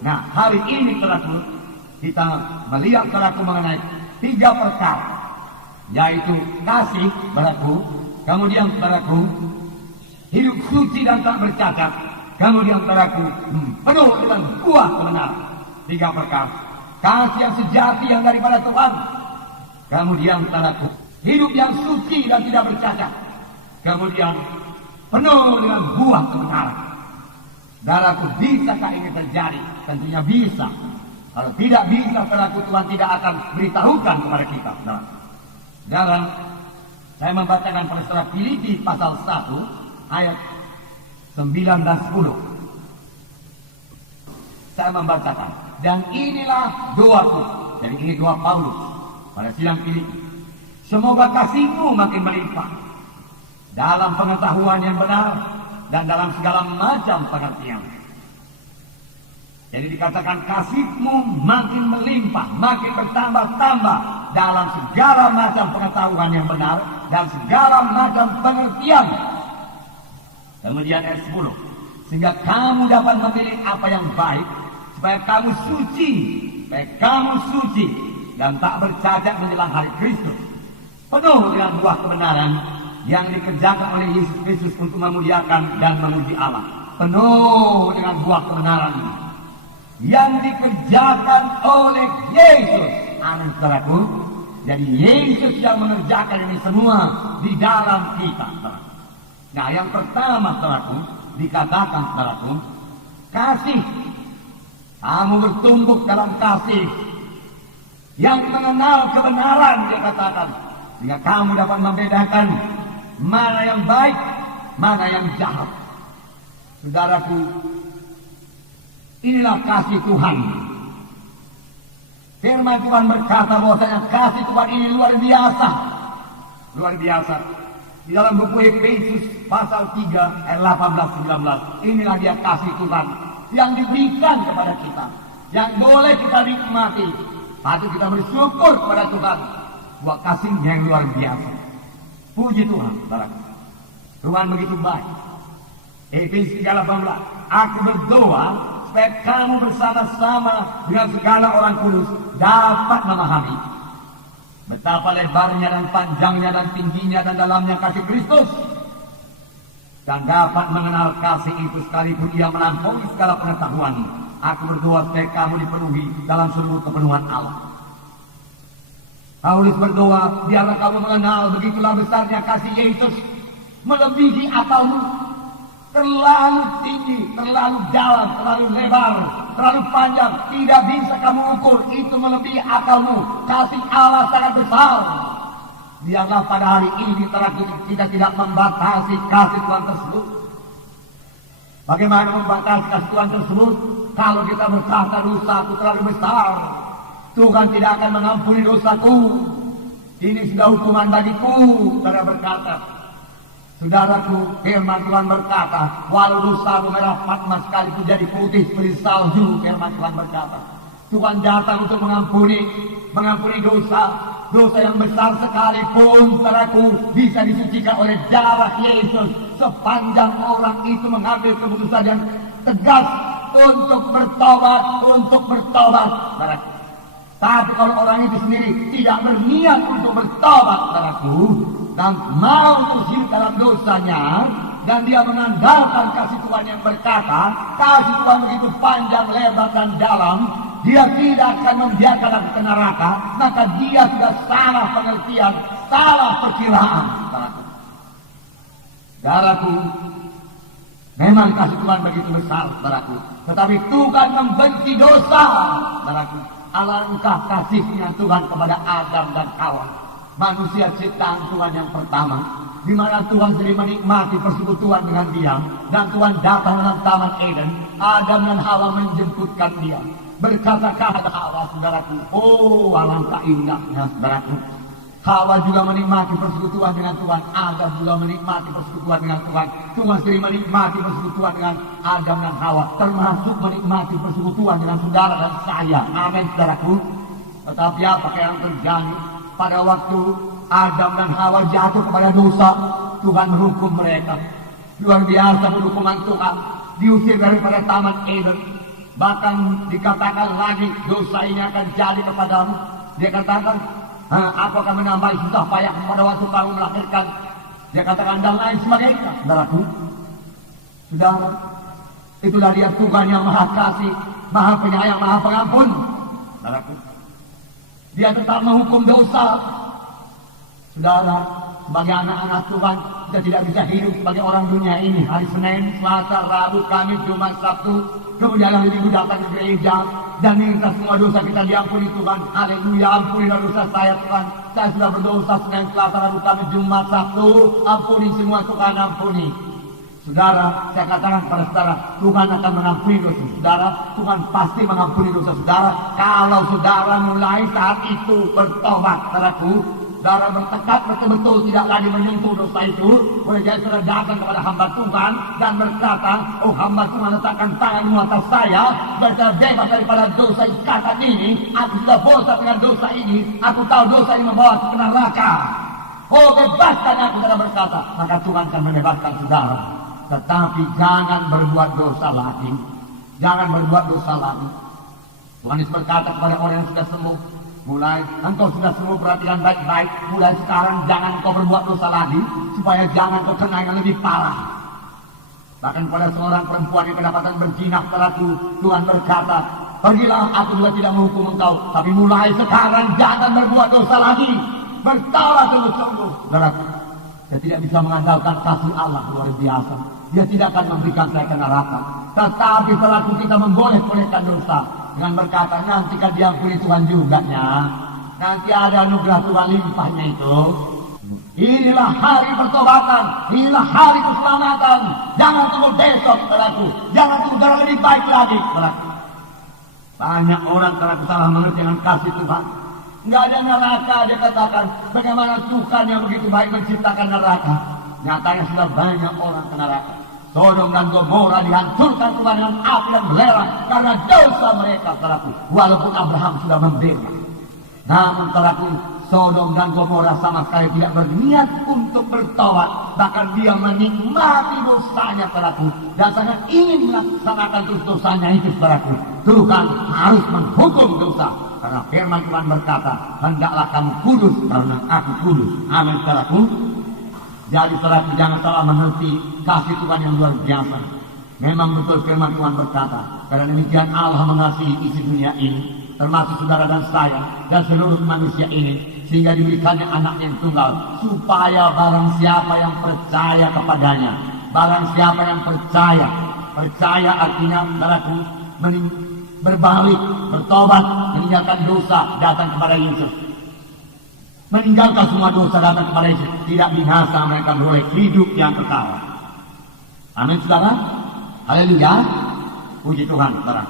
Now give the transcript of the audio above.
Nah, hari ini saudaraku, kita melihat saudaraku mengenai 3 perkara, yaitu kasih saudaraku, kemudian saudaraku hidup suci dan tak bercacat, kemudian saudaraku penuh dengan buah kebenaran. 3 perkara. Kasih yang sejati yang daripada Tuhan, kemudian saudaraku hidup yang suci dan tidak bercacat, kemudian penuh dengan buah kebenaran. Saudaraku, bisakah ini terjadi? Tentunya bisa. Kalau tidak bisa, saudaraku, Tuhan tidak akan beritahukan kepada kita. Nah, sekarang saya membacakan pada surah Filipi pasal 1 ayat 9 dan 10. Saya membacakan, dan inilah doaku. Jadi ini doa Paulus pada sidang Filipi. Semoga kasihmu makin melimpah dalam pengetahuan yang benar dan dalam segala macam pengertian. Jadi dikatakan kasihmu makin melimpah, makin bertambah-tambah dalam segala macam pengetahuan yang benar dan segala macam pengertian. Kemudian ayat 10, sehingga kamu dapat memilih apa yang baik, supaya kamu suci dan tak bercacat menjelang hari Kristus, penuh dengan buah kebenaran yang dikerjakan oleh Yesus Kristus untuk memuliakan dan memuji Allah. Penuh dengan buah kebenaran yang dikerjakan oleh Yesus. Amin, saudaraku. Jadi Yesus yang mengerjakan ini semua di dalam kita, saudaraku. Nah, yang pertama, saudaraku, dikatakan, saudaraku, kasih. Kamu bertumbuh dalam kasih yang mengenal kebenaran, dia katakan, sehingga kamu dapat membedakan mana yang baik, mana yang jahat. Saudaraku, inilah kasih Tuhan. Firman Tuhan berkata bahwasanya kasih Tuhan ini luar biasa. Luar biasa. Di dalam buku Efesus pasal 3 ayat 18-19. Inilah dia kasih Tuhan yang diberikan kepada kita, yang boleh kita nikmati. Patut kita bersyukur kepada Tuhan buat kasihnya yang luar biasa. Puji Tuhan, saudara. Tuhan begitu baik. Efesus 3:18. Aku berdoa supaya kamu bersama-sama dengan segala orang kudus dapat memahami betapa lebarnya dan panjangnya dan tingginya dan dalamnya kasih Kristus, dan dapat mengenal kasih itu sekalipun ia melampaui segala pengetahuan. Aku berdoa supaya kamu dipenuhi dalam seluruh kepenuhan Allah. Paulus berdoa, biarlah kamu mengenal begitulah besarnya kasih Yesus, melebihi akalmu. Terlalu tinggi, terlalu dalam, terlalu lebar, terlalu panjang, tidak bisa kamu ukur. Itu melebihi akalmu. Kasih Allah sangat besar. Biarlah pada hari ini kita tidak membatasi kasih Tuhan tersebut. Bagaimana membatasi kasih Tuhan tersebut? Kalau kita berkata dosaku terlalu besar, Tuhan tidak akan mengampuni dosaku. Ini sudah hukuman bagiku. Saudara berkata, saudaraku, firman Tuhan berkata, walau dosamu merah patmas sekalipun jadi putih seperti salju, firman Tuhan berkata, Tuhan datang untuk mengampuni dosa yang besar sekalipun, saudaraku, bisa disucikan oleh darah Yesus. Sepanjang orang itu mengambil keputusan yang tegas untuk bertobat, saudaraku. Tapi kalau orang itu sendiri tidak berniat untuk bertobat, saudaraku, dan mau terus dalam dosanya, dan dia mengandalkan kasih Tuhan yang berkata, kasih Tuhan begitu panjang, lebar dan dalam, dia tidak akan membiarkan aku ke neraka, maka dia sudah salah pengertian, salah perkiraan. Saudaraku, memang kasih Tuhan begitu besar, saudaraku, tetapi Tuhan membenci dosa, saudaraku. Alangkah kasihnya Tuhan kepada Adam dan Hawa, manusia ciptaan Tuhan yang pertama, di mana Tuhan sendiri menikmati persekutuan dengan dia, dan Tuhan datang dalam Taman Eden. Adam dan Hawa menjemputkan dia, berkata kepada Hawa, saudaraku, oh alangkah indahnya, saudaraku. Hawa juga menikmati persekutuan dengan Tuhan, Adam juga menikmati persekutuan dengan Tuhan. Tuhan sendiri menikmati persekutuan dengan Adam dan Hawa, termasuk menikmati persekutuan dengan saudara dan saya. Amin, saudaraku. Tetapi apa yang terjadi pada waktu Adam dan Hawa jatuh kepada dosa? Tuhan menghukum mereka. Luar biasa hukuman Tuhan. Diusir daripada Taman Eden. Bahkan dikatakan lagi dosa ini akan jadi kepadamu. Dia katakan, aku akan menambah susah payah pada waktu kamu melahirkan. Dia katakan dan lain sebagainya. Saudaraku, saudara, itulah dia Tuhan yang maha kasih, maha penyayang, maha pengampun. Saudaraku, dia tetap menghukum dosa. Saudara, sebagai anak-anak Tuhan, kita tidak bisa hidup sebagai orang dunia ini. Hari Senin, Selasa, Rabu, Kamis, Jumat, Sabtu, kemudian hari Minggu datang ke gereja dan minta semua dosa kita diampuni Tuhan. Haleluya, ampunilah dosa saya Tuhan. Saya sudah berdosa Senin, Selasa, Rabu, Kamis, Jumat, Sabtu. Ampuni semua Tuhan, ampuni. Saudara, saya katakan kepada saudara, Tuhan akan mengampuni dosa saudara. Tuhan pasti mengampuni dosa saudara kalau saudara mulai saat itu bertobat. Saudaraku, saudara bertekad betul-betul tidak lagi menyentuh dosa itu. Boleh jadi saudara datang kepada hamba Tuhan dan berkata, oh hamba Tuhan letakkan tanganmu atas saya, saya bebas daripada dosa ikatan ini. Aku sudah bosan dengan dosa ini. Aku tahu dosa ini membawa ke neraka. Oh bebaskan aku, saudara berkata. Maka Tuhan akan membebaskan saudara. Tetapi jangan berbuat dosa lagi. Jangan berbuat dosa lagi. Tuhan Yesus berkata kepada orang yang sudah sembuh, mulai engkau sudah sembuh, perhatikan baik-baik. Mulai sekarang jangan engkau berbuat dosa lagi, supaya jangan kau kena yang lebih parah. Bahkan pada seorang perempuan yang kedapatan berzina, Tuhan berkata, pergilah, aku juga tidak menghukum engkau, tapi mulai sekarang jangan berbuat dosa lagi. Bertaubat sungguh-sungguh. Saya tidak bisa mengandalkan kasih Allah luar biasa. Dia tidak akan memberikan saya ke neraka. Tetapi selaku kita memboleh-bolehkan dosa dengan berkata, nanti kan diampuni Tuhan juga ya. Nanti ada anugerah Tuhan limpahnya itu. Inilah hari pertobatan, inilah hari keselamatan. Jangan tunggu besok, saudaraku. Jangan tunggu lebih baik lagi, saudaraku. Banyak orang saudaraku salah mengerti dengan kasih Tuhan. Nggak ada neraka, dia katakan. Bagaimana Tuhan yang begitu baik menciptakan neraka? Nyatanya sudah banyak orang ke neraka. Sodom dan Gomora dihancurkan Tuhan dengan api dan belerang karena dosa mereka, saudaraku. Walaupun Abraham sudah membela. Namun saudaraku, Sodom dan Gomora sama sekali tidak berniat untuk bertobat. Bahkan dia menikmati dosanya, saudaraku. Dan sangat ingin melaksanakan terus dosanya itu, saudaraku. Tuhan harus menghukum dosa. Karena firman Tuhan berkata, hendaklah kamu kudus karena aku kudus. Amin, saudaraku. Jadi saudaraku, jangan salah mengerti kasih Tuhan yang luar biasa. Memang betul firman Tuhan berkata, karena demikian Allah mengasihi isi dunia ini, termasuk saudara dan saya, dan seluruh manusia ini, sehingga diberikannya anak yang tunggal, supaya barang siapa yang percaya kepadanya, barang siapa yang percaya artinya saudaraku, berbalik, bertobat, meninggalkan dosa, datang kepada Yesus. Meninggalkan semua dosa, datang kepada Yesus. Tidak binasa, mereka beroleh hidup yang kekal. Amin, saudara. Haleluya. Puji Tuhan, saudara.